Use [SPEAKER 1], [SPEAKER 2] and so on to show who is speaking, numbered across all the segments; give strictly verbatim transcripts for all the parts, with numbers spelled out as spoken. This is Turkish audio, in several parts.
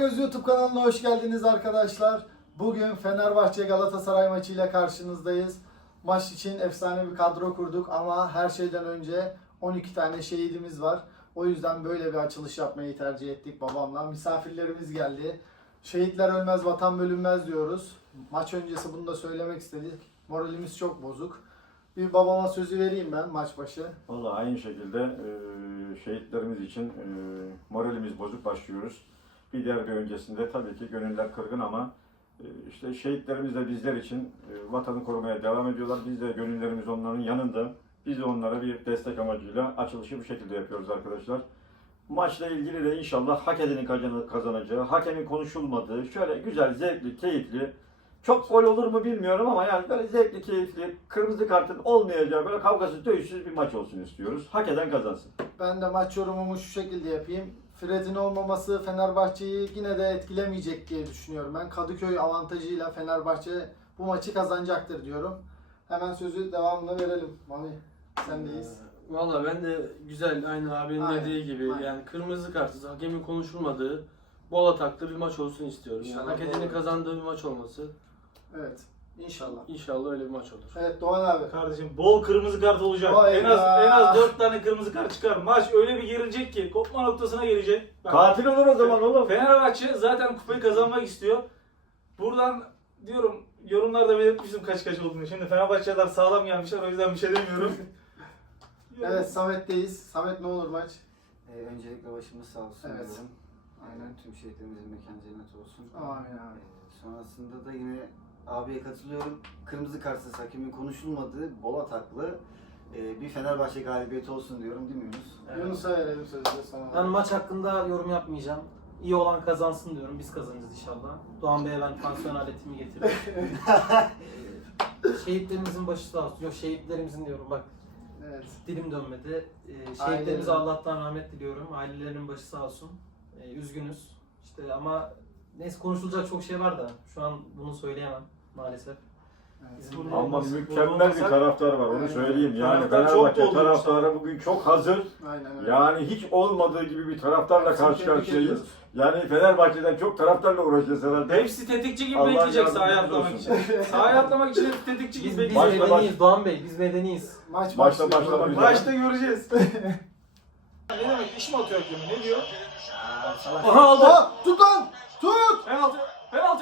[SPEAKER 1] Karagöz YouTube kanalına hoş geldiniz arkadaşlar. Bugün Fenerbahçe Galatasaray maçıyla karşınızdayız. Maç için efsane bir kadro kurduk ama her şeyden önce on iki tane şehidimiz var. O yüzden böyle bir açılış yapmayı tercih ettik babamla. Misafirlerimiz geldi. Şehitler ölmez, vatan bölünmez diyoruz. Maç öncesi bunu da söylemek istedik. Moralimiz çok bozuk. Bir babama sözü vereyim ben maç başı.
[SPEAKER 2] Vallahi aynı şekilde e, şehitlerimiz için e, moralimiz bozuk başlıyoruz. Bir derbi öncesinde tabii ki gönüller kırgın ama e, işte şehitlerimiz de bizler için e, vatanı korumaya devam ediyorlar. Biz de gönüllerimiz onların yanında. Biz de onlara bir destek amacıyla açılışı bu şekilde yapıyoruz arkadaşlar. Maçla ilgili de inşallah hak edenin kazanacağı, hakemin konuşulmadığı, şöyle güzel, zevkli, keyifli, çok gol olur mu bilmiyorum ama yani böyle zevkli, keyifli, kırmızı kartın olmayacağı böyle kavgasız, dövüşsüz bir maç olsun istiyoruz. Hak eden kazansın.
[SPEAKER 1] Ben de maç yorumumu şu şekilde yapayım. Fred'in olmaması Fenerbahçe'yi yine de etkilemeyecek diye düşünüyorum. Ben Kadıköy avantajıyla Fenerbahçe bu maçı kazanacaktır diyorum. Hemen sözü devamına verelim. Mami sendeyiz.
[SPEAKER 3] Valla ben de güzel, aynı abinin
[SPEAKER 1] Aynen,
[SPEAKER 3] dediği gibi
[SPEAKER 1] aynen.
[SPEAKER 3] yani kırmızı kartsız, hakemin konuşulmadığı, bol ataklı bir maç olsun istiyorum. Yani
[SPEAKER 1] İnşallah
[SPEAKER 3] hak edenin
[SPEAKER 1] doğru.
[SPEAKER 3] kazandığı bir maç olması,
[SPEAKER 1] Evet. İnşallah.
[SPEAKER 3] İnşallah öyle bir maç olur.
[SPEAKER 1] Evet Doğan abi.
[SPEAKER 4] Kardeşim bol kırmızı kart olacak.
[SPEAKER 1] Vay
[SPEAKER 4] en az
[SPEAKER 1] be.
[SPEAKER 4] en az dört tane kırmızı kart çıkar. Maç öyle bir gerilecek ki kopma noktasına gelecek. Bak,
[SPEAKER 2] Katil olur o zaman oğlum.
[SPEAKER 4] Fenerbahçe zaten kupayı kazanmak istiyor. Buradan diyorum yorumlarda belirtmiştim kaç kaç olduğunu. Şimdi Fenerbahçe'ler sağlam gelmişler o yüzden bir şey demiyorum.
[SPEAKER 1] Evet Samet'teyiz. Samet ne olur maç?
[SPEAKER 5] Ee, öncelikle başımız sağ olsun
[SPEAKER 1] Evet.
[SPEAKER 5] diyorum. Aynen tüm şehitlerimizin mekanı cennet olsun.
[SPEAKER 1] Amin abi.
[SPEAKER 5] Ee, sonrasında da yine abiye katılıyorum. Kırmızı kartsız hakemin konuşulmadığı bol ataklı e, bir Fenerbahçe galibiyeti olsun diyorum değil mi Yunus?
[SPEAKER 1] Yunus'a verelim sözü de sana.
[SPEAKER 6] Ben maç hakkında yorum yapmayacağım. İyi olan kazansın diyorum. Biz kazanacağız inşallah. Doğan Bey'e ben pansiyon aletimi getirdim. Ee, şehitlerimizin başı sağ olsun. Yok şehitlerimizin diyorum bak.
[SPEAKER 1] Evet.
[SPEAKER 6] Dilim dönmedi. Ee,
[SPEAKER 1] Ailelerine.
[SPEAKER 6] şehitlerimize Allah'tan rahmet diliyorum. Ailelerinin başı sağ olsun. Ee, üzgünüz. İşte ama neyse konuşulacak çok şey var da şu an bunu söyleyemem maalesef. İzin verin.
[SPEAKER 2] Ama mükemmel bir taraftar var onu söyleyeyim. Yani
[SPEAKER 4] Taraftar çok
[SPEAKER 2] Fenerbahçe
[SPEAKER 4] doldurmuş.
[SPEAKER 2] taraftarı bugün çok hazır.
[SPEAKER 1] Aynen öyle.
[SPEAKER 2] Yani hiç olmadığı gibi bir taraftarla
[SPEAKER 1] Hepsini
[SPEAKER 2] karşı
[SPEAKER 1] tebrik
[SPEAKER 2] karşıyayız.
[SPEAKER 1] ediyoruz.
[SPEAKER 2] Yani Fenerbahçe'den çok taraftarla uğraşacağız herhalde.
[SPEAKER 4] Hepsi tetikçi gibi
[SPEAKER 2] Allah
[SPEAKER 4] bekleyecek
[SPEAKER 2] yardımcınız
[SPEAKER 4] sahaya atlamak
[SPEAKER 2] olsun.
[SPEAKER 4] için. Sahaya atlamak için hep tetikçi gibi
[SPEAKER 6] Biz, biz
[SPEAKER 4] bekleyecek.
[SPEAKER 2] Başla,
[SPEAKER 6] medeniyiz
[SPEAKER 2] baş-
[SPEAKER 6] Doğan Bey. Biz medeniyiz.
[SPEAKER 1] Maç
[SPEAKER 2] Başla,
[SPEAKER 1] başlıyor.
[SPEAKER 2] başla, başla.
[SPEAKER 4] Maçta göreceğiz. Ne demek? İş mi atıyor hakemin? Ne diyor?
[SPEAKER 3] Aha aldı!
[SPEAKER 1] Aa, tut lan! Tut!
[SPEAKER 4] Penaltı! Penaltı!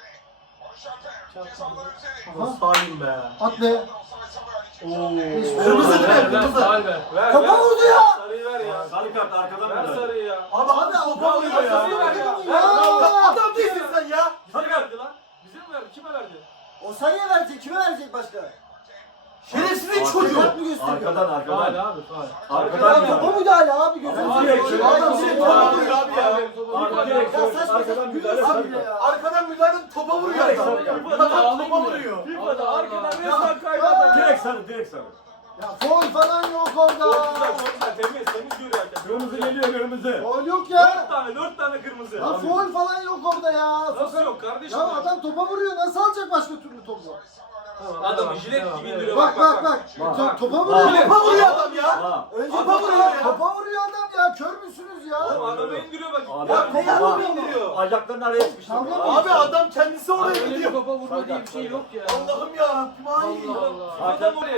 [SPEAKER 6] Aha. Salim be.
[SPEAKER 1] At be!
[SPEAKER 4] Kırmızı
[SPEAKER 1] Ver,
[SPEAKER 4] direkt,
[SPEAKER 3] ver,
[SPEAKER 4] kırmızı.
[SPEAKER 3] ver, ver.
[SPEAKER 4] Ver,
[SPEAKER 1] Topa
[SPEAKER 4] ver.
[SPEAKER 1] vurdu ya!
[SPEAKER 4] Sarıyı ver ya.
[SPEAKER 2] Sarı kart arkadan
[SPEAKER 4] Ver
[SPEAKER 2] mı?
[SPEAKER 4] sarıyı ya.
[SPEAKER 1] Abi abi topa vuruyor ya!
[SPEAKER 4] Sarıyı ver ya.
[SPEAKER 1] Ya!
[SPEAKER 4] Adam değilsin sen ya. Sarı verdi lan. Bize mi verdi? Kime verdi?
[SPEAKER 5] O sayıya verecek, kime verecek başka?
[SPEAKER 1] Şerefsizin
[SPEAKER 2] çocuğu.
[SPEAKER 1] Kart mı gösteriyor?
[SPEAKER 2] Arkadan
[SPEAKER 3] Faal
[SPEAKER 2] arkadan.
[SPEAKER 3] abi, faal.
[SPEAKER 2] Arkadan
[SPEAKER 1] Topa
[SPEAKER 2] müdahale.
[SPEAKER 1] müdahale abi gözünü
[SPEAKER 4] Abi,
[SPEAKER 1] seveyim.
[SPEAKER 2] direkt
[SPEAKER 1] Adam
[SPEAKER 2] şöyle-
[SPEAKER 1] direkt
[SPEAKER 2] Abi,
[SPEAKER 1] topa
[SPEAKER 2] abi,
[SPEAKER 1] vuruyor abi ya.
[SPEAKER 2] Arkadan direkt
[SPEAKER 1] Ya
[SPEAKER 2] şöyle-
[SPEAKER 1] saçma
[SPEAKER 2] arkadan
[SPEAKER 1] sapan
[SPEAKER 2] müdahale
[SPEAKER 1] gülüyorsun
[SPEAKER 2] sarı
[SPEAKER 1] bile
[SPEAKER 2] kart.
[SPEAKER 1] ya. Arkadan müdahale topa vuruyor
[SPEAKER 2] Direkt
[SPEAKER 1] ya.
[SPEAKER 2] sarı kart.
[SPEAKER 4] FIFA'da
[SPEAKER 1] topa vuruyor.
[SPEAKER 4] FIFA'da arkadan resmen
[SPEAKER 1] Ya.
[SPEAKER 4] kaydı adam.
[SPEAKER 2] Direkt sarı, direkt sarı.
[SPEAKER 1] Ya foul falan yok
[SPEAKER 4] Çok
[SPEAKER 1] orada.
[SPEAKER 4] güzel, çok güzel. Temiz, temiz görüyor hakem.
[SPEAKER 2] Kırmızı geliyor kırmızı.
[SPEAKER 1] Foul yok
[SPEAKER 4] Dört
[SPEAKER 1] ya.
[SPEAKER 4] tane, dört tane kırmızı.
[SPEAKER 1] Ya foul falan yok orada ya.
[SPEAKER 4] Nasıl yok kardeşim?
[SPEAKER 1] Ya adam topa vuruyor. Nasıl alacak başka türlü topu?
[SPEAKER 3] Tamam,
[SPEAKER 4] Adamı
[SPEAKER 3] devam,
[SPEAKER 4] jilet
[SPEAKER 3] devam,
[SPEAKER 4] gibi
[SPEAKER 3] evet.
[SPEAKER 4] indiriyor.
[SPEAKER 1] Bak bak bak.
[SPEAKER 4] Bak.
[SPEAKER 1] To- Topa vuruyor.
[SPEAKER 2] Bak.
[SPEAKER 1] Topa vuruyor adam ya.
[SPEAKER 2] Ha.
[SPEAKER 1] Önce
[SPEAKER 4] Adam
[SPEAKER 1] topa vuruyor.
[SPEAKER 4] vuruyor ya.
[SPEAKER 1] Topa vuruyor adam ya. Kör müsünüz ya?
[SPEAKER 4] Oğlum adamı indiriyor bak.
[SPEAKER 2] Adam-
[SPEAKER 1] ne
[SPEAKER 2] Bak.
[SPEAKER 1] yapıyor indiriyor?
[SPEAKER 2] Ayaklarını araya sıkıştırdı.
[SPEAKER 1] Tamam.
[SPEAKER 2] Abi
[SPEAKER 1] adam kendisi
[SPEAKER 3] Abi öyle bir topa vurma diye bir şey yok ya.
[SPEAKER 1] Allah'ım yarabbim. Ay.
[SPEAKER 3] Allah Allah.
[SPEAKER 4] Adam oraya.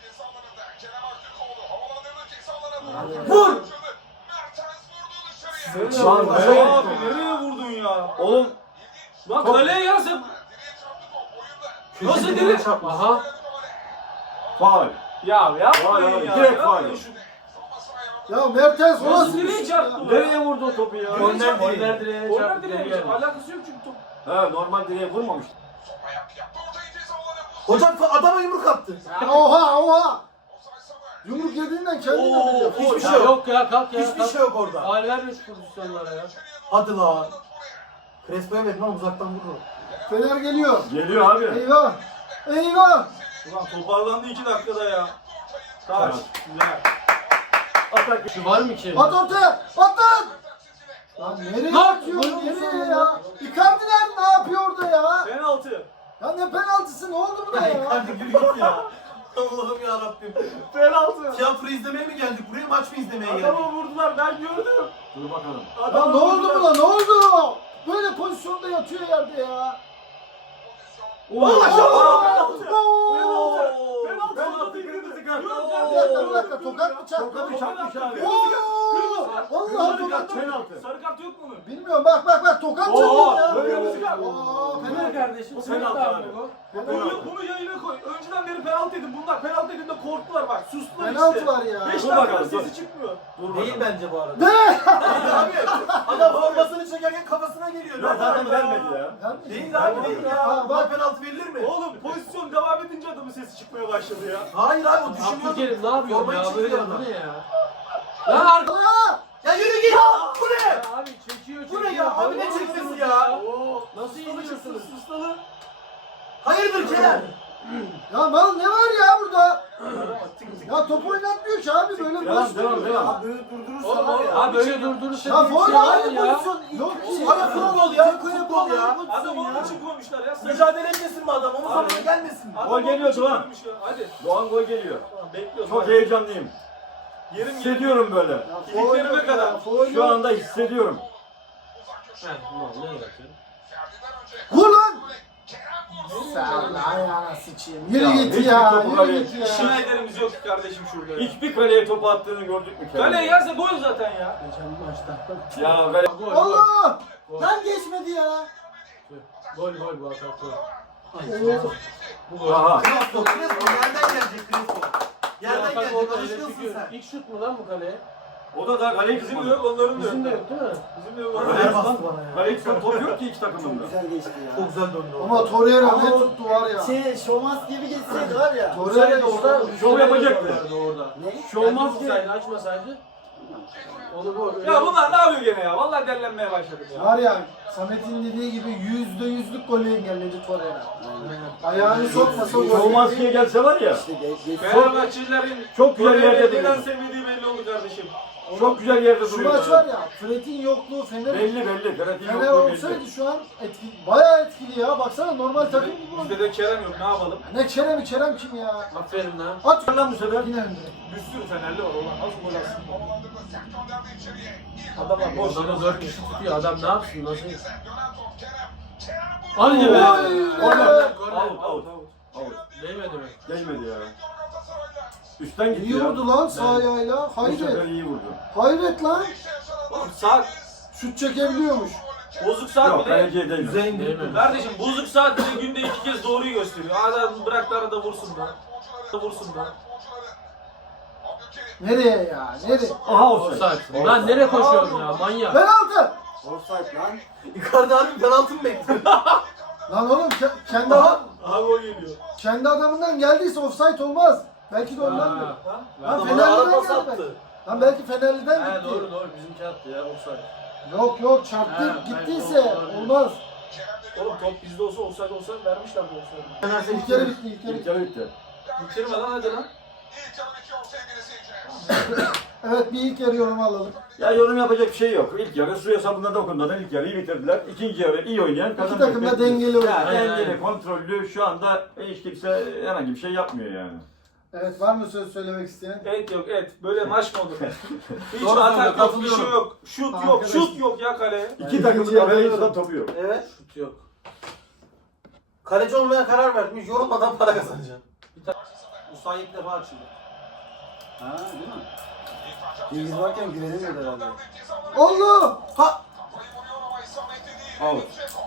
[SPEAKER 1] Vur.
[SPEAKER 2] Lan
[SPEAKER 4] Abi nereye vurdun ya?
[SPEAKER 2] Oğlum
[SPEAKER 4] Lan kaleye ya sen. Nasıl
[SPEAKER 6] Köşe
[SPEAKER 4] direkt?
[SPEAKER 6] çarpma. Aha.
[SPEAKER 2] faul.
[SPEAKER 4] Ya yapmayın
[SPEAKER 2] Vay,
[SPEAKER 4] ya.
[SPEAKER 2] direkt
[SPEAKER 4] yapmayın
[SPEAKER 2] faul.
[SPEAKER 4] şu-
[SPEAKER 1] Ya Mertens o
[SPEAKER 4] Nasıl
[SPEAKER 1] nasıl
[SPEAKER 4] direğe
[SPEAKER 1] bir şey
[SPEAKER 4] çarptı
[SPEAKER 1] ya?
[SPEAKER 4] bu ya?
[SPEAKER 2] Nereye vurdu o topu ya?
[SPEAKER 3] Korner korner direğe
[SPEAKER 4] Korner
[SPEAKER 3] çarptı,
[SPEAKER 4] direğe
[SPEAKER 3] geri geldi.
[SPEAKER 4] alakası yok çünkü top.
[SPEAKER 2] He normal direğe vurmamış.
[SPEAKER 1] Hocam adama yumruk attı. Oha oha. Yumruk yediğinden kendini
[SPEAKER 4] Oo,
[SPEAKER 1] biliyor.
[SPEAKER 4] hiçbir
[SPEAKER 3] Ya
[SPEAKER 4] şey yok.
[SPEAKER 3] yok ya, kalk ya.
[SPEAKER 1] Hiçbir
[SPEAKER 3] kalk.
[SPEAKER 1] şey yok orada.
[SPEAKER 3] Faal verme şu pozisyonlara ya.
[SPEAKER 1] Hadi lan. Crespo'ya verin lan uzaktan vurur. Fener geliyor.
[SPEAKER 2] Geliyor abi.
[SPEAKER 1] Eyvah. Eyvah.
[SPEAKER 4] Ulan toparlandı iki dakikada ya. Taş. Güzel.
[SPEAKER 2] Atak.
[SPEAKER 3] Şu var mı ki?
[SPEAKER 1] At ortaya. At lan. Lan nereye
[SPEAKER 3] Lan,
[SPEAKER 1] atıyor?
[SPEAKER 3] oğlum
[SPEAKER 1] Nereye
[SPEAKER 3] sen
[SPEAKER 1] ya?
[SPEAKER 3] ya.
[SPEAKER 1] Icardi nerede? Ne yapıyor orada ya?
[SPEAKER 4] Penaltı.
[SPEAKER 1] Ya ne penaltısı? Ne oldu buna ya?
[SPEAKER 7] Hadi yürü git ya. Allah'ım yarabbim.
[SPEAKER 4] Penaltı.
[SPEAKER 7] Tiyatro izlemeye mi geldik? Buraya maç mı izlemeye geldik?
[SPEAKER 4] Adama vurdular ben gördüm.
[SPEAKER 2] Dur bakalım.
[SPEAKER 1] Ya
[SPEAKER 4] Adama
[SPEAKER 1] ne oldu
[SPEAKER 4] vurdular.
[SPEAKER 1] buna? Ne oldu? böyle pozisyonda yatıyor yerde ya.
[SPEAKER 4] Allah
[SPEAKER 1] Oo!
[SPEAKER 4] Oo!
[SPEAKER 2] Penaltı,
[SPEAKER 4] Penaltı,
[SPEAKER 2] kırmızı
[SPEAKER 4] kart.
[SPEAKER 2] kart.
[SPEAKER 1] Bir dakika, bir dakika, tokat mı çarptı?
[SPEAKER 2] Tokadı çarpmış abi.
[SPEAKER 1] Oo! Vallahi
[SPEAKER 2] Kırmızı
[SPEAKER 1] tokat
[SPEAKER 2] kart, penaltı.
[SPEAKER 4] Sarı kart yok mu bunun?
[SPEAKER 1] Bilmiyorum, bak bak bak, tokat
[SPEAKER 2] Oo,
[SPEAKER 1] çarpıyor ya.
[SPEAKER 2] kırmızı kart.
[SPEAKER 1] Oo,
[SPEAKER 3] Bu ne
[SPEAKER 1] penaltı.
[SPEAKER 3] kardeşim?
[SPEAKER 2] Bu
[SPEAKER 3] Senin
[SPEAKER 2] penaltı
[SPEAKER 3] de
[SPEAKER 2] abi.
[SPEAKER 3] abi bu.
[SPEAKER 4] Bunu, bunu yayına koy. Önceden beri penaltı dedim. Bunlar penaltı dediğinde korktular bak. Sustular
[SPEAKER 1] Penaltı
[SPEAKER 4] işte.
[SPEAKER 1] var ya.
[SPEAKER 4] beş
[SPEAKER 2] Dur
[SPEAKER 4] dakikada
[SPEAKER 2] bakalım, dur.
[SPEAKER 4] sesi çıkmıyor.
[SPEAKER 2] Dur
[SPEAKER 6] Değil
[SPEAKER 2] bakalım.
[SPEAKER 6] bence bu arada.
[SPEAKER 1] Ne?
[SPEAKER 4] Abi.
[SPEAKER 7] Adam formasını çekerken kafasına geliyor.
[SPEAKER 2] Yok zaten vermedi ya.
[SPEAKER 7] Değil abi değil ya.
[SPEAKER 1] Ha,
[SPEAKER 7] Bak
[SPEAKER 1] bak.
[SPEAKER 7] penaltı verilir mi?
[SPEAKER 4] Oğlum pozisyon devam edince adamın sesi çıkmaya başladı ya.
[SPEAKER 7] Hayır abi o düşünüyordu.
[SPEAKER 3] Abdülkerim ne yapıyorsun
[SPEAKER 7] Formayı
[SPEAKER 3] ya?
[SPEAKER 7] çekiyor
[SPEAKER 3] Böyle
[SPEAKER 7] adam.
[SPEAKER 3] bu ne ya? Lan arka...
[SPEAKER 1] Aa!
[SPEAKER 7] Ya yürü git. Bu ne?
[SPEAKER 3] Ya abi çekiyor çekiyor.
[SPEAKER 7] Bu ne ya? Abi ne
[SPEAKER 3] Böyle
[SPEAKER 7] çekmesi
[SPEAKER 3] olmaz
[SPEAKER 7] ya?
[SPEAKER 3] Nasıl izliyorsunuz?
[SPEAKER 4] Sustalı.
[SPEAKER 7] Hayırdır Kerem?
[SPEAKER 1] Ya mal ne var ya burada? Ya top oynatmıyor ki abi, böyle
[SPEAKER 2] Devam,
[SPEAKER 1] boş
[SPEAKER 2] devam,
[SPEAKER 1] duruyor.
[SPEAKER 2] devam.
[SPEAKER 5] Abi böyle durdurursa
[SPEAKER 4] Oğlum,
[SPEAKER 5] var ya.
[SPEAKER 3] Abi böyle durdurursa
[SPEAKER 1] Ya
[SPEAKER 3] bir
[SPEAKER 1] faul
[SPEAKER 3] şey var
[SPEAKER 1] abi,
[SPEAKER 3] ya.
[SPEAKER 1] pozisyon yok ki.
[SPEAKER 7] Abi futbol ya. Futbol ya.
[SPEAKER 4] Adam onun için koymuşlar ya. Sırf-
[SPEAKER 7] Mücadele etmesin mi adam? Onun
[SPEAKER 4] Abi.
[SPEAKER 7] zamanı gelmesin mi?
[SPEAKER 4] Adam
[SPEAKER 2] Gol
[SPEAKER 4] onun
[SPEAKER 2] geliyor
[SPEAKER 4] için
[SPEAKER 2] Doğan.
[SPEAKER 4] koymuş ya. Hadi.
[SPEAKER 2] Doğan gol geliyor.
[SPEAKER 4] Tamam, bekliyoruz.
[SPEAKER 2] Çok
[SPEAKER 4] hadi.
[SPEAKER 2] heyecanlıyım.
[SPEAKER 4] Yerim yerim.
[SPEAKER 2] Hissediyorum böyle.
[SPEAKER 1] Ya faul
[SPEAKER 4] İliklerime
[SPEAKER 1] yok
[SPEAKER 4] kadar.
[SPEAKER 1] ya, faul
[SPEAKER 2] Şu
[SPEAKER 1] yok.
[SPEAKER 2] anda hissediyorum.
[SPEAKER 3] Heh, ne ne yapayım?
[SPEAKER 1] Vur lan! Sen ayağına sıçayım. Yürü
[SPEAKER 2] Ya,
[SPEAKER 1] git
[SPEAKER 2] hiçbir
[SPEAKER 1] ya,
[SPEAKER 2] topu
[SPEAKER 1] yürü
[SPEAKER 2] kaleye-
[SPEAKER 1] git ya.
[SPEAKER 4] Schneider'imiz yok ki kardeşim şurada ya.
[SPEAKER 2] Hiçbir kaleye topu attığını gördük mü?
[SPEAKER 4] Kaleye yerse gol zaten ya.
[SPEAKER 3] Geçen maçta.
[SPEAKER 2] Ya böyle
[SPEAKER 3] Gol gol.
[SPEAKER 1] Allah!
[SPEAKER 3] Gol.
[SPEAKER 1] Lan geçmedi ya.
[SPEAKER 3] Gol gol bu atak gol.
[SPEAKER 1] Oo.
[SPEAKER 3] Bu gol.
[SPEAKER 2] Aha.
[SPEAKER 7] Crespo, Crespo yerden gelecek Crespo.
[SPEAKER 3] Bu
[SPEAKER 7] Yerden
[SPEAKER 3] atak
[SPEAKER 7] gelecek.
[SPEAKER 3] orada
[SPEAKER 7] Alışkınsın
[SPEAKER 3] ele
[SPEAKER 7] sen.
[SPEAKER 3] İlk şut mu lan bu kaleye?
[SPEAKER 2] O da da kaleye
[SPEAKER 4] Bizim de
[SPEAKER 2] tutmadı.
[SPEAKER 4] yok, onların da yok.
[SPEAKER 3] Bizim de yok değil mi?
[SPEAKER 4] Bizim de yok.
[SPEAKER 2] Kaleye
[SPEAKER 7] Kaleye
[SPEAKER 2] tutan-
[SPEAKER 7] bastı bana ya.
[SPEAKER 2] Kaleye tutan top yok ki iki takımın
[SPEAKER 5] Çok
[SPEAKER 2] da.
[SPEAKER 5] güzel geçti ya.
[SPEAKER 7] Çok güzel döndü o.
[SPEAKER 1] Ama Torreira
[SPEAKER 5] Ama
[SPEAKER 1] ne
[SPEAKER 5] o-
[SPEAKER 1] tuttu var ya.
[SPEAKER 5] Şey, Şomaz gibi geçseydi var ya.
[SPEAKER 1] Torreira
[SPEAKER 3] Orada
[SPEAKER 2] Şov yapacaktı.
[SPEAKER 3] Orada.
[SPEAKER 5] Ne?
[SPEAKER 2] Şu olmaz ki.
[SPEAKER 3] Olsaydı, açmasaydı. Onu gol.
[SPEAKER 4] Ya bunlar ne yapıyor gene ya? Vallahi dellenmeye başladım ya.
[SPEAKER 1] Var ya, Samet'in dediği gibi yüzde yüzlük golü engelledi Torreira. Ayağını sokmasa gol.
[SPEAKER 2] Şovmaski'ye gelse var ya.
[SPEAKER 5] İşte geç, geç.
[SPEAKER 4] Fenerbahçelilerin
[SPEAKER 2] Çok güzel yerde
[SPEAKER 4] neden
[SPEAKER 2] duruyorsun.
[SPEAKER 4] sevmediği belli oldu kardeşim.
[SPEAKER 2] Çok güzel yerde
[SPEAKER 1] Şu
[SPEAKER 2] duruyor.
[SPEAKER 1] maç var ya, Fred'in yokluğu Fener.
[SPEAKER 2] Belli belli. Ferhat'ın
[SPEAKER 1] Fener
[SPEAKER 2] yokluğu belli.
[SPEAKER 1] olsaydı şu an etkili, bayağı etkili ya. Baksana normal takım gibi
[SPEAKER 4] Bizde
[SPEAKER 1] oynuyor.
[SPEAKER 4] de Kerem yok, ne yapalım?
[SPEAKER 1] Ne Kerem'i, Kerem kim ya?
[SPEAKER 3] Aferin lan.
[SPEAKER 1] At
[SPEAKER 2] Lan bu sefer.
[SPEAKER 1] yine önde.
[SPEAKER 4] Bir sürü Fenerli var ulan. Nasıl gol atsın?
[SPEAKER 3] Adamlar boş. Adamı dört kişi tutuyor. Adam ne yapsın? Nasıl? Hadi be.
[SPEAKER 1] Oy!
[SPEAKER 3] Korner,
[SPEAKER 2] Out
[SPEAKER 3] korner.
[SPEAKER 2] out. Out.
[SPEAKER 3] Değmedi mi?
[SPEAKER 2] Gelmedi ya. Üstten gitti
[SPEAKER 1] İyi
[SPEAKER 2] ya.
[SPEAKER 1] vurdu lan sağ ayağıyla.
[SPEAKER 2] Bu sefer
[SPEAKER 1] Hayret.
[SPEAKER 2] iyi vurdu.
[SPEAKER 1] Hayret lan.
[SPEAKER 4] Oğlum saat,
[SPEAKER 1] Şut çekebiliyormuş.
[SPEAKER 4] bozuk saat
[SPEAKER 2] Yok
[SPEAKER 4] bile.
[SPEAKER 2] kaleciye değmedi.
[SPEAKER 7] Güzel indi.
[SPEAKER 3] Değmedi.
[SPEAKER 4] Kardeşim bozuk saat bile günde iki kez doğruyu gösteriyor. Adam bırak da arada vursun da. Da vursun da.
[SPEAKER 1] Nereye ya? Nereye?
[SPEAKER 2] Aha offside.
[SPEAKER 3] Offside. Lan nereye koşuyorsun ya? Manyak.
[SPEAKER 1] Penaltı.
[SPEAKER 5] Offside lan.
[SPEAKER 7] Yukarıda harbi penaltı mı bekliyor?
[SPEAKER 1] Lan oğlum ke- kendi adam,
[SPEAKER 4] Aha gol geliyor.
[SPEAKER 1] kendi adamından geldiyse offside olmaz. Belki de ondandır.
[SPEAKER 3] Ha.
[SPEAKER 1] Lan
[SPEAKER 7] Adam
[SPEAKER 1] Fenerli'den
[SPEAKER 7] araba
[SPEAKER 1] geldi.
[SPEAKER 7] sattı.
[SPEAKER 1] belki. Lan belki Fenerli'den
[SPEAKER 3] He
[SPEAKER 1] gitti.
[SPEAKER 3] doğru doğru bizimki attı ya offside.
[SPEAKER 1] Yok yok çarptı
[SPEAKER 3] Ha,
[SPEAKER 1] gittiyse
[SPEAKER 3] belki olabilir.
[SPEAKER 1] olmaz.
[SPEAKER 4] Oğlum top bizde olsa olsaydı olsa vermişler bu olsaydı.
[SPEAKER 1] İlk kere bitti ilk kere
[SPEAKER 2] İlk
[SPEAKER 1] bitti.
[SPEAKER 2] yarı bitti.
[SPEAKER 4] Bitirme lan hadi lan.
[SPEAKER 1] Evet bir ilk yarı yorumu alalım.
[SPEAKER 2] Ya yorum yapacak bir şey yok. İlk yarı suya sabunla dokunmadan ilk yarıyı bitirdiler. İkinci yarı iyi oynayan
[SPEAKER 1] İki
[SPEAKER 2] kazanacak.
[SPEAKER 1] takım da dengeli oynuyor.
[SPEAKER 2] Ya
[SPEAKER 3] Aynen,
[SPEAKER 2] dengeli,
[SPEAKER 3] aynen.
[SPEAKER 2] kontrollü. Şu anda hiç kimse herhangi bir şey yapmıyor yani.
[SPEAKER 1] Evet var mı söz söylemek isteyen?
[SPEAKER 4] Et yok et. Böyle maç mı olur? Hiç
[SPEAKER 7] Doğru
[SPEAKER 4] atak
[SPEAKER 7] söylüyor,
[SPEAKER 4] yok, bir şey
[SPEAKER 7] katılıyorum.
[SPEAKER 4] yok. Şut yok,
[SPEAKER 1] Arkadaş-
[SPEAKER 4] şut yok ya kaleye.
[SPEAKER 2] İki takımın da kaleye tutan topu yok.
[SPEAKER 7] Evet.
[SPEAKER 3] Şut yok.
[SPEAKER 7] Kaleci olmaya karar vermiş. Yorulmadan para kazanacaksın.
[SPEAKER 6] Bu sayı ilk defa açıldı.
[SPEAKER 5] Ha değil mi? Cengiz varken güvenemiyordu herhalde.
[SPEAKER 1] Allah!
[SPEAKER 6] Ha!
[SPEAKER 2] Out.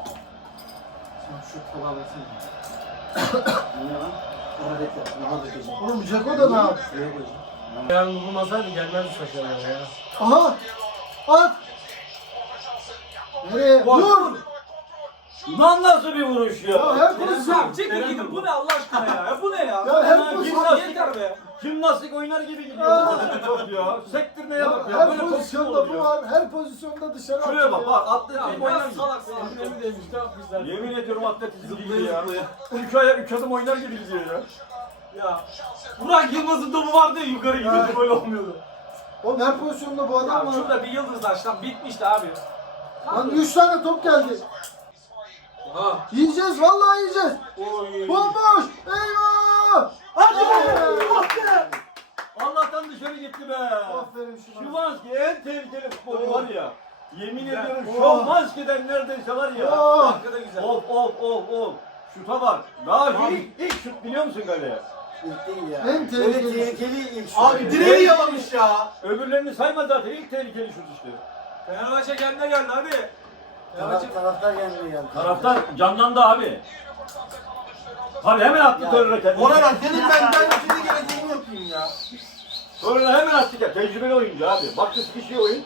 [SPEAKER 6] Şu kola versene.
[SPEAKER 5] Ne lan?
[SPEAKER 6] Ona bekle. Ona dökeceğim.
[SPEAKER 1] Oğlum Ceko da ne yaptı?
[SPEAKER 6] Şuraya koyacağım.
[SPEAKER 3] Yarın vurmasaydı gelmezdi saçlarına ya.
[SPEAKER 1] Aha! At! Nereye? Vur!
[SPEAKER 2] Lan nasıl bir vuruş ya?
[SPEAKER 1] Ya her
[SPEAKER 4] Ya
[SPEAKER 1] pozisyon.
[SPEAKER 4] çekin gidin bu ne Allah aşkına ya? Ya bu ne ya?
[SPEAKER 1] Ya her
[SPEAKER 2] Ya,
[SPEAKER 1] pozisyon.
[SPEAKER 2] gimnastik-
[SPEAKER 4] Yeter be.
[SPEAKER 2] Jimnastik oynar gibi gidiyor
[SPEAKER 1] Aa.
[SPEAKER 2] bu top ya. Sektirmeye
[SPEAKER 1] Ya
[SPEAKER 2] bak ya.
[SPEAKER 1] her
[SPEAKER 2] Böyle top mu
[SPEAKER 1] pozisyonda
[SPEAKER 2] olur
[SPEAKER 1] bu
[SPEAKER 2] ya?
[SPEAKER 1] var. Her pozisyonda dışarı atıyor.
[SPEAKER 2] Şuraya bak bak
[SPEAKER 4] Ya
[SPEAKER 2] atletizm oynar
[SPEAKER 4] biraz
[SPEAKER 2] gibi.
[SPEAKER 4] salaksın.
[SPEAKER 3] Senin evi demiş ne yapmışlar?
[SPEAKER 2] Yemin ediyorum atletizm gibi ya. Üç ayak üç adım oynar gibi gidiyor ya.
[SPEAKER 4] Ya Burak Yılmaz'ın topu vardı ya yukarı gidiyordu böyle olmuyordu.
[SPEAKER 1] Oğlum her pozisyonda bu adam
[SPEAKER 4] Ya
[SPEAKER 1] var.
[SPEAKER 4] şurada bir yıldızlaş lan bitmişti abi.
[SPEAKER 1] Lan üç tane top geldi.
[SPEAKER 3] Ha.
[SPEAKER 1] Yiyeceğiz vallahi yiyeceğiz.
[SPEAKER 4] Oy.
[SPEAKER 1] Bomboş! Eyvah!
[SPEAKER 2] Hadi
[SPEAKER 1] be!
[SPEAKER 2] Allah'tan dışarı gitti be.
[SPEAKER 1] Aferin şuna.
[SPEAKER 2] Şimanski en tehlikeli futbolcu var ya. Yemin
[SPEAKER 4] Güzel.
[SPEAKER 2] ediyorum
[SPEAKER 1] Oh.
[SPEAKER 2] şov maskeden neredeyse var ya.
[SPEAKER 1] Oh.
[SPEAKER 4] Arkada güzel.
[SPEAKER 2] Of of of of. Şuta bak. Daha
[SPEAKER 4] Abi.
[SPEAKER 2] ilk, ilk şut biliyor musun kaleye?
[SPEAKER 5] İlk değil ya.
[SPEAKER 1] En tehlikeli.
[SPEAKER 5] Öyle tehlikeli ilk şut.
[SPEAKER 7] Abi direği yalamış ya.
[SPEAKER 2] Öbürlerini sayma zaten. İlk tehlikeli şut işte.
[SPEAKER 4] Fenerbahçe kendine geldi hadi. Fenerbahçe
[SPEAKER 5] Taraf, taraftar kendine geldi.
[SPEAKER 2] Taraftar canlandı abi. Abi hemen attı
[SPEAKER 5] Ya.
[SPEAKER 2] Torreira kendini.
[SPEAKER 7] Ona bak dedim ben ben şimdi geleceğimi yapayım ya.
[SPEAKER 2] Torreira hemen attı ya. Tecrübeli oyuncu abi. Baktı sıkışıyor oyun.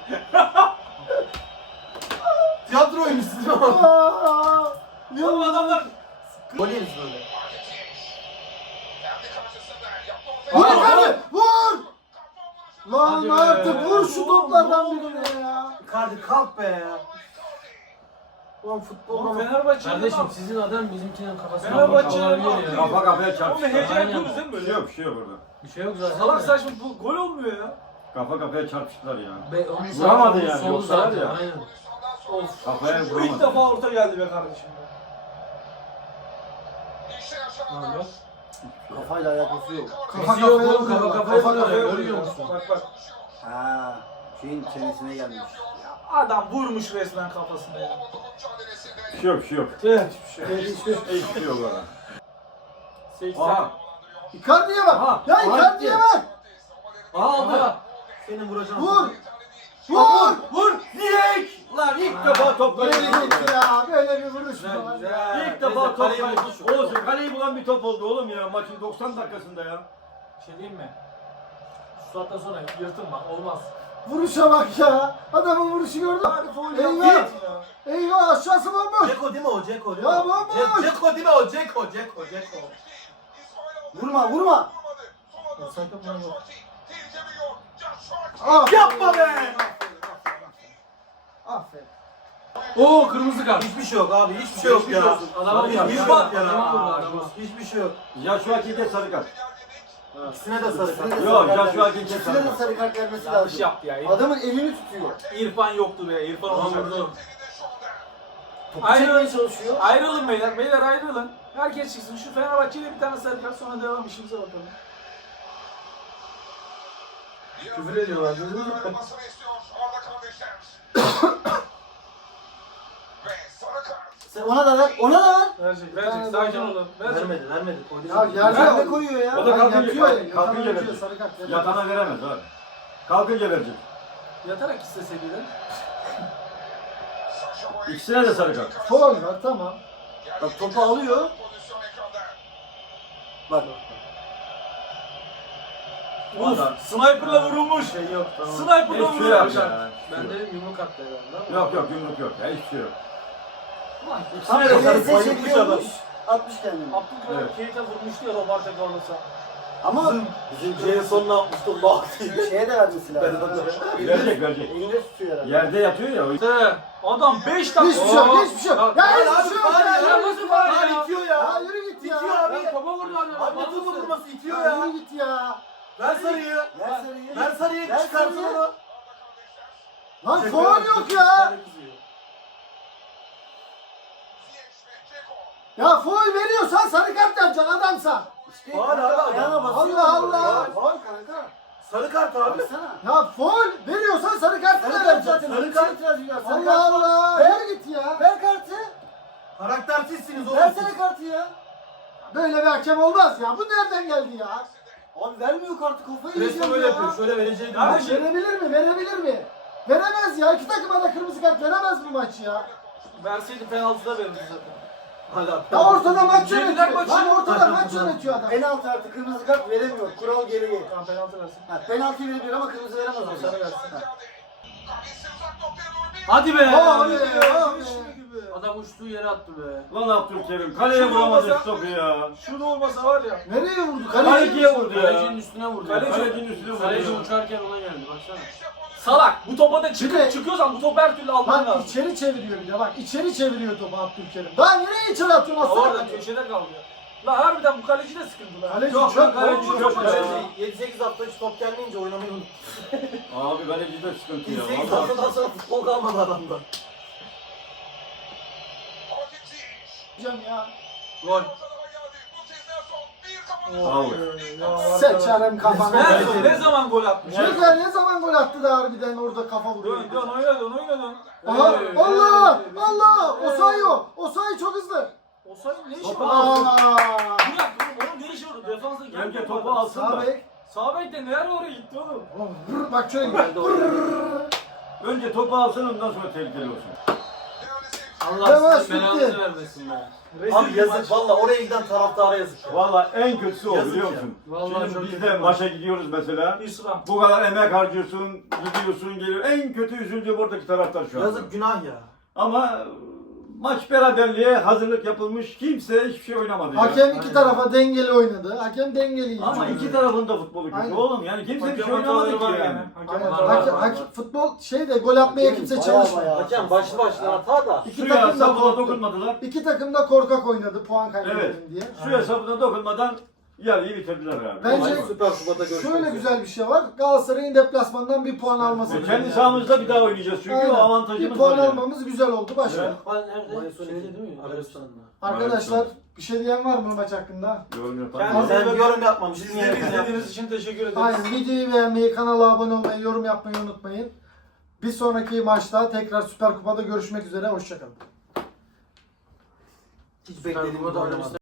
[SPEAKER 7] Tiyatro oyuncusu değil mi?
[SPEAKER 1] Aa!
[SPEAKER 4] Oğlum adamlar
[SPEAKER 7] Gol yeriz böyle.
[SPEAKER 1] Vur
[SPEAKER 2] Aa,
[SPEAKER 1] Icardi! Vur! Lan
[SPEAKER 3] Hadi be.
[SPEAKER 1] artık vur şu toplardan birine ya.
[SPEAKER 7] Icardi kalk be ya. Ulan futbolda
[SPEAKER 4] Oğlum
[SPEAKER 7] mı?
[SPEAKER 4] Fenerbahçe'nin
[SPEAKER 3] Kardeşim
[SPEAKER 4] adam.
[SPEAKER 3] sizin adam bizimkinin kafasına
[SPEAKER 4] Fenerbahçe'nin
[SPEAKER 3] olabilir
[SPEAKER 4] adam.
[SPEAKER 3] ya.
[SPEAKER 2] Kafa kafaya
[SPEAKER 4] Oğlum
[SPEAKER 2] çarpıştı.
[SPEAKER 4] heyecan
[SPEAKER 3] Aynen.
[SPEAKER 4] yapıyoruz değil mi
[SPEAKER 2] Bir
[SPEAKER 4] böyle?
[SPEAKER 2] şey yok bir şey yok burada.
[SPEAKER 3] Bir şey yok zaten.
[SPEAKER 4] Salak
[SPEAKER 3] de.
[SPEAKER 4] saçma bu gol olmuyor ya.
[SPEAKER 2] Kafa kafaya çarpıştılar ya.
[SPEAKER 3] Be, onun
[SPEAKER 2] Vuramadı
[SPEAKER 3] sağ-
[SPEAKER 2] yani,
[SPEAKER 3] solu
[SPEAKER 2] yoksa var
[SPEAKER 3] zaten,
[SPEAKER 2] ya.
[SPEAKER 3] Aynen.
[SPEAKER 4] Of.
[SPEAKER 2] Kafaya
[SPEAKER 4] Bu
[SPEAKER 2] vuramadı.
[SPEAKER 4] ilk defa orta geldi be kardeşim.
[SPEAKER 3] Lan bak.
[SPEAKER 5] Kafayla alakası yok.
[SPEAKER 1] Kafa
[SPEAKER 3] Bizi yok
[SPEAKER 1] kafaya
[SPEAKER 3] oğlum, kafa
[SPEAKER 1] vuruyor.
[SPEAKER 3] kafaya
[SPEAKER 1] Kafa
[SPEAKER 3] vuruyor.
[SPEAKER 1] kafaya
[SPEAKER 3] Görüyor
[SPEAKER 1] vuruyor.
[SPEAKER 3] musun?
[SPEAKER 4] Bak bak.
[SPEAKER 5] Ha, şeyin çenesine gelmiş.
[SPEAKER 4] Adam vurmuş resmen kafasına ya.
[SPEAKER 2] Bir şey yok bir şey yok. Hiçbir şey yok orada.
[SPEAKER 4] seksen.
[SPEAKER 2] Aha.
[SPEAKER 1] Icardi'ye bak.
[SPEAKER 2] Aha.
[SPEAKER 1] Ya
[SPEAKER 2] Aha,
[SPEAKER 1] Icardi'ye
[SPEAKER 2] gitti.
[SPEAKER 1] bak.
[SPEAKER 2] Aldı.
[SPEAKER 7] Senin vuracağın.
[SPEAKER 1] Vur. Vur.
[SPEAKER 2] Vur. Direkt. Lan ilk defa topları
[SPEAKER 1] Böyle gitti ya. Böyle bir vuruş mu var?
[SPEAKER 4] Güzel.
[SPEAKER 2] İlk defa top
[SPEAKER 7] Kaleyi buldu şu.
[SPEAKER 2] olsun. Kaleyi bulan bir top oldu oğlum ya maçın doksan dakikasında ya.
[SPEAKER 4] Bir şey diyeyim mi? Şu saatten sonra yırtılma olmaz.
[SPEAKER 1] Vuruşa bak ya. Adamın vuruşu gördün mü?
[SPEAKER 4] Hadi foul
[SPEAKER 1] Eyvah.
[SPEAKER 4] yaptı ya.
[SPEAKER 1] Eyvah aşağısı bomboş.
[SPEAKER 7] Ceko değil mi o? Ceko değil
[SPEAKER 1] Ya
[SPEAKER 7] mi?
[SPEAKER 1] bomboş.
[SPEAKER 7] Ce- Ceko değil mi o? Ceko, Ceko, Ceko.
[SPEAKER 5] Vurma vurma.
[SPEAKER 7] Sakın bana yok.
[SPEAKER 1] Aferin.
[SPEAKER 7] Yapma be!
[SPEAKER 1] Aferin.
[SPEAKER 3] Oo kırmızı kart.
[SPEAKER 7] Hiçbir şey yok abi, hiçbir şey yok
[SPEAKER 3] Geçmiş
[SPEAKER 7] ya.
[SPEAKER 3] olsun. Adama
[SPEAKER 7] Hiçbir
[SPEAKER 3] bak,
[SPEAKER 7] şey
[SPEAKER 3] adama
[SPEAKER 7] yok ya.
[SPEAKER 3] vurdu adama.
[SPEAKER 7] Hiçbir şey yok.
[SPEAKER 2] Joshua King'e sarı kart.
[SPEAKER 7] İkisine de sarı kart.
[SPEAKER 2] Yok Joshua King'e sarı
[SPEAKER 5] İkisine de
[SPEAKER 2] kart.
[SPEAKER 5] sarı kart vermesi
[SPEAKER 4] Yanlış
[SPEAKER 5] lazım.
[SPEAKER 4] yaptı ya.
[SPEAKER 5] Adamın elini tutuyor.
[SPEAKER 4] İrfan yoktu be. İrfan
[SPEAKER 3] Tamam
[SPEAKER 4] olacak.
[SPEAKER 3] vurdu.
[SPEAKER 5] Topu
[SPEAKER 4] Aynen.
[SPEAKER 5] çekmeye çalışıyor.
[SPEAKER 4] Ayrılın beyler. Beyler ayrılın. Herkes çıksın. Şu Fenerbahçe'yle bir tane sarı kart sonra devam işimize bakalım.
[SPEAKER 3] Küfür ediyorlar.
[SPEAKER 5] Sen ona da ver. Ona da ver.
[SPEAKER 4] Verecek. Verecek. Sakin olun. Verecek.
[SPEAKER 7] Vermedi, vermedi. Koydu.
[SPEAKER 1] Ya yerde
[SPEAKER 5] Nerede koyuyor ya?
[SPEAKER 2] O da
[SPEAKER 1] Lan
[SPEAKER 2] kalkınca,
[SPEAKER 1] yatıyor ya,
[SPEAKER 2] kalk- kalkınca
[SPEAKER 1] yatağına
[SPEAKER 2] verecek.
[SPEAKER 1] sarı kart verir.
[SPEAKER 2] Yatana veremez abi. Kalkınca verecek.
[SPEAKER 4] Yatarak isteseydi de.
[SPEAKER 2] İkisine de sarı kart.
[SPEAKER 1] Foul var tamam.
[SPEAKER 5] Bak topu alıyor. Bak.
[SPEAKER 2] Adam.
[SPEAKER 4] Sniper'la vurulmuş.
[SPEAKER 3] Şey yok tamam.
[SPEAKER 4] Sniper'la
[SPEAKER 2] Hiçbir şey yok
[SPEAKER 4] vurulmuş.
[SPEAKER 2] ya.
[SPEAKER 3] Ben de yumruk attı herhalde.
[SPEAKER 2] Yok yok yumruk yok ya hiçbir şey yok.
[SPEAKER 5] Tam
[SPEAKER 2] İkisine de sarı
[SPEAKER 5] elinize
[SPEAKER 2] kart.
[SPEAKER 5] çekiyormuş. Atmış kendini.
[SPEAKER 4] Abdülkadir
[SPEAKER 2] Evet.
[SPEAKER 4] Keita vurmuştu ya Roberto Carlos'a.
[SPEAKER 5] Ama
[SPEAKER 7] Bizim Jason ne yapmıştı? Allah diye.
[SPEAKER 5] şeye de vermesi lazım.
[SPEAKER 2] Verecek verecek.
[SPEAKER 5] Elinde tutuyor herhalde.
[SPEAKER 2] Yerde yatıyor ya. o-
[SPEAKER 4] He, adam beş dakika.
[SPEAKER 1] Hiçbir şey yok, hiçbir şey yok. Ya
[SPEAKER 7] Abi,
[SPEAKER 1] hiçbir şey yok
[SPEAKER 7] abi,
[SPEAKER 1] ya.
[SPEAKER 7] abi,
[SPEAKER 1] Yürü
[SPEAKER 4] nasıl
[SPEAKER 1] git
[SPEAKER 4] var
[SPEAKER 1] ya.
[SPEAKER 4] ya?
[SPEAKER 7] Ya itiyor ya.
[SPEAKER 1] Ya yürü git ya.
[SPEAKER 7] İtiyor abi.
[SPEAKER 3] Ben topa vurdu adam.
[SPEAKER 7] Abi nasıl vurması itiyor
[SPEAKER 1] Ya
[SPEAKER 7] ya.
[SPEAKER 1] yürü git ya.
[SPEAKER 7] Ver sarıyı.
[SPEAKER 5] Ver sarıyı.
[SPEAKER 7] Ver sarıyı
[SPEAKER 5] Ver
[SPEAKER 7] çıkarsın
[SPEAKER 5] sarıyı.
[SPEAKER 7] onu.
[SPEAKER 1] Lan foul yok ya. Ya foul veriyorsan sarı kart yapacaksın adamsan.
[SPEAKER 5] İşte
[SPEAKER 7] Var abi,
[SPEAKER 5] kanka, ayağına basıyor.
[SPEAKER 1] Allah Allah.
[SPEAKER 5] Var kanka.
[SPEAKER 7] Sarı kart abi.
[SPEAKER 5] Baksana.
[SPEAKER 1] Ya foul veriyorsan sarı kart
[SPEAKER 5] Sarı
[SPEAKER 1] da
[SPEAKER 5] kart
[SPEAKER 1] vereceksin.
[SPEAKER 5] zaten.
[SPEAKER 7] Sarı
[SPEAKER 5] Sarı
[SPEAKER 7] kart.
[SPEAKER 5] kart itiraz ediyor. Sarı
[SPEAKER 1] Allah
[SPEAKER 5] kart.
[SPEAKER 1] Allah.
[SPEAKER 5] Ver.
[SPEAKER 1] Yürü git ya.
[SPEAKER 5] Ver kartı.
[SPEAKER 7] Karaktersizsiniz oğlum.
[SPEAKER 5] Versene kartı ya.
[SPEAKER 1] Böyle bir hakem olmaz ya. Bu nereden geldi ya?
[SPEAKER 5] Abi vermiyor kartı kafayı
[SPEAKER 7] Resmen
[SPEAKER 5] yiyeceğim
[SPEAKER 7] öyle
[SPEAKER 5] ya.
[SPEAKER 7] yapıyor. Şöyle vereceğim.
[SPEAKER 1] Ya verebilir mi? Verebilir mi? Veremez ya. İki takıma da kırmızı kart veremez bu maç ya.
[SPEAKER 4] Verseydi penaltı da verirdi zaten.
[SPEAKER 7] Hala.
[SPEAKER 1] Ya ortada maç
[SPEAKER 4] Yediler
[SPEAKER 1] yönetiyor.
[SPEAKER 4] maçı.
[SPEAKER 1] Lan ortada
[SPEAKER 7] Hadi,
[SPEAKER 1] maç
[SPEAKER 7] hadi.
[SPEAKER 1] yönetiyor adam.
[SPEAKER 5] Penaltı artı kırmızı kart veremiyor. Kural gereği.
[SPEAKER 4] Tamam penaltı versin.
[SPEAKER 5] Ha, penaltı verebilir ama kırmızı veremez.
[SPEAKER 4] Tamam,
[SPEAKER 5] hocam.
[SPEAKER 4] sarı versin.
[SPEAKER 5] Ha.
[SPEAKER 3] Hadi be.
[SPEAKER 1] Abi,
[SPEAKER 3] Hadi
[SPEAKER 1] abi.
[SPEAKER 3] be. Adam uçtuğu yere attı be.
[SPEAKER 2] Lan Abdülkerim kaleye
[SPEAKER 4] Şunu
[SPEAKER 2] vuramadı
[SPEAKER 4] olmasa-
[SPEAKER 2] şu topu ya.
[SPEAKER 4] Şurada olmasa var ya.
[SPEAKER 1] Nereye vurdu?
[SPEAKER 2] Kaleciye vurdu ya.
[SPEAKER 3] Kalecinin üstüne vurdu.
[SPEAKER 4] Kaleci-
[SPEAKER 2] Kalecinin üstüne vurdu.
[SPEAKER 3] Kaleci
[SPEAKER 2] ya.
[SPEAKER 3] uçarken ona geldi baksana.
[SPEAKER 4] Salak. Bu topa da
[SPEAKER 1] Bir
[SPEAKER 4] çıkıp
[SPEAKER 1] de-
[SPEAKER 4] çıkıyorsan bu topu her türlü alman
[SPEAKER 1] Bak
[SPEAKER 4] lazım.
[SPEAKER 1] içeri çeviriyor bir de bak içeri çeviriyor topu Abdülkerim. Daha nereye içeri atıyorsun aslanım?
[SPEAKER 4] Orada köşede kalıyor. La harbiden bu kaleci de sıkıntı lan.
[SPEAKER 1] Kaleci
[SPEAKER 2] Yok,
[SPEAKER 1] çok
[SPEAKER 2] yok, kaleci
[SPEAKER 1] kaleci
[SPEAKER 2] yok
[SPEAKER 1] çok
[SPEAKER 2] ya.
[SPEAKER 1] kaleci.
[SPEAKER 7] yedi sekiz hafta hiç top gelmeyince oynamayı unuttum.
[SPEAKER 2] Abi kaleci de sıkıntı
[SPEAKER 7] yedi sekiz
[SPEAKER 2] ya. vallahi.
[SPEAKER 7] haftadan sonra futbol kalmadı adamda.
[SPEAKER 1] Hocam ya.
[SPEAKER 3] Gol.
[SPEAKER 2] Al.
[SPEAKER 1] Seçerim kafana.
[SPEAKER 4] Nerede? Ne zaman gol atmış?
[SPEAKER 1] Şurada ne zaman gol attı da harbiden orada kafa vuruyor.
[SPEAKER 4] Dön dön oyna dön oyna dön.
[SPEAKER 1] Aha,
[SPEAKER 4] Ee,
[SPEAKER 1] Allah!
[SPEAKER 4] ee,
[SPEAKER 1] Allah!
[SPEAKER 4] ee,
[SPEAKER 1] Osayi o! Osayi çok hızlı.
[SPEAKER 4] Osayi ne işi
[SPEAKER 2] Topu
[SPEAKER 4] var?
[SPEAKER 2] alsın.
[SPEAKER 1] Aa!
[SPEAKER 4] Bir dakika oğlum, onun ne işi var? Defansa gelmiyor.
[SPEAKER 2] Önce
[SPEAKER 4] mu
[SPEAKER 2] topu
[SPEAKER 4] adam?
[SPEAKER 2] alsın
[SPEAKER 1] Sağ
[SPEAKER 2] da.
[SPEAKER 1] bek.
[SPEAKER 4] Sağ bek de nereye oraya gitti oğlum?
[SPEAKER 1] Brr, Bak şöyle.
[SPEAKER 6] Geldi oraya.
[SPEAKER 2] Önce topu alsın ondan sonra tehlikeli olsun.
[SPEAKER 6] Allah
[SPEAKER 1] Yavaş
[SPEAKER 6] sizin
[SPEAKER 1] bitti.
[SPEAKER 6] belanızı vermesin be.
[SPEAKER 4] Rezil
[SPEAKER 7] Abi
[SPEAKER 4] bir
[SPEAKER 7] yazık
[SPEAKER 4] maç.
[SPEAKER 7] valla oraya giden taraftara yazık ya.
[SPEAKER 2] Valla en kötüsü o
[SPEAKER 7] Yazık
[SPEAKER 2] biliyor
[SPEAKER 7] ya.
[SPEAKER 2] musun?
[SPEAKER 6] Vallahi
[SPEAKER 2] Şimdi
[SPEAKER 6] çok
[SPEAKER 2] biz
[SPEAKER 6] kötü
[SPEAKER 2] de
[SPEAKER 6] maç.
[SPEAKER 2] maça gidiyoruz mesela.
[SPEAKER 4] İslam.
[SPEAKER 2] Bu kadar emek harcıyorsun, gidiyorsun, geliyor. En kötü üzüldüğüm oradaki taraftar şu an.
[SPEAKER 7] Yazık günah ya.
[SPEAKER 2] Ama maç beraberliğe hazırlık yapılmış. Kimse hiçbir şey oynamadı ya.
[SPEAKER 1] Hakem iki tarafa dengeli oynadı. Hakem dengeli.
[SPEAKER 2] Ama iki tarafın da futbolu kötü
[SPEAKER 1] Aynen.
[SPEAKER 2] oğlum. Yani kimse bir şey
[SPEAKER 4] Hakem
[SPEAKER 2] oynamadı
[SPEAKER 4] hataları
[SPEAKER 2] ki
[SPEAKER 4] var
[SPEAKER 2] yani.
[SPEAKER 4] yani. Hakem
[SPEAKER 1] Aynen.
[SPEAKER 4] hataları
[SPEAKER 1] Hakem,
[SPEAKER 4] var.
[SPEAKER 1] hakem, futbol şey de gol atmaya kimse
[SPEAKER 5] Bayağı
[SPEAKER 1] çalışmıyor.
[SPEAKER 5] bayağı.
[SPEAKER 7] Hakem başlı başına hata da.
[SPEAKER 1] İki
[SPEAKER 2] Suya
[SPEAKER 1] takım da
[SPEAKER 2] sapına
[SPEAKER 1] korktu.
[SPEAKER 2] dokunmadılar.
[SPEAKER 1] İki takım da korkak oynadı puan kaybedelim diye.
[SPEAKER 2] Suya sapına dokunmadan yarıyı bitirdiler abi.
[SPEAKER 1] Bence-
[SPEAKER 2] Olay bu.
[SPEAKER 7] Süper Kupa'da görüşmek
[SPEAKER 1] Şöyle
[SPEAKER 7] üzere.
[SPEAKER 1] güzel bir şey var. Galatasaray'ın deplasmandan bir puan alması.
[SPEAKER 2] E, kendi sahamızda bir daha oynayacağız çünkü
[SPEAKER 1] Aynen.
[SPEAKER 2] o avantajımız
[SPEAKER 1] Bir puan
[SPEAKER 2] var yani.
[SPEAKER 1] almamız güzel oldu. Başka.
[SPEAKER 2] Evet.
[SPEAKER 6] Ben nerede?
[SPEAKER 7] Mayıs on iki.
[SPEAKER 6] Şeyde değil mi?
[SPEAKER 7] Arabistan'da.
[SPEAKER 1] Arkadaşlar bir şey diyen var mı maç hakkında?
[SPEAKER 2] Yorum yapan.
[SPEAKER 4] Kendinize
[SPEAKER 7] Sen
[SPEAKER 4] bakın.
[SPEAKER 7] yorum yapmamışsın.
[SPEAKER 4] Bizleri izlediğiniz için teşekkür ederiz.
[SPEAKER 1] Aynen. Videoyu beğenmeyi, kanala abone olmayı, yorum yapmayı unutmayın. Bir sonraki maçta tekrar Süper Kupa'da görüşmek üzere. Hoşçakalın.
[SPEAKER 7] Hiç
[SPEAKER 6] Süper
[SPEAKER 7] beklediğim
[SPEAKER 6] Kupa'da
[SPEAKER 7] gibi
[SPEAKER 6] oynamışlar.
[SPEAKER 7] oynamadı.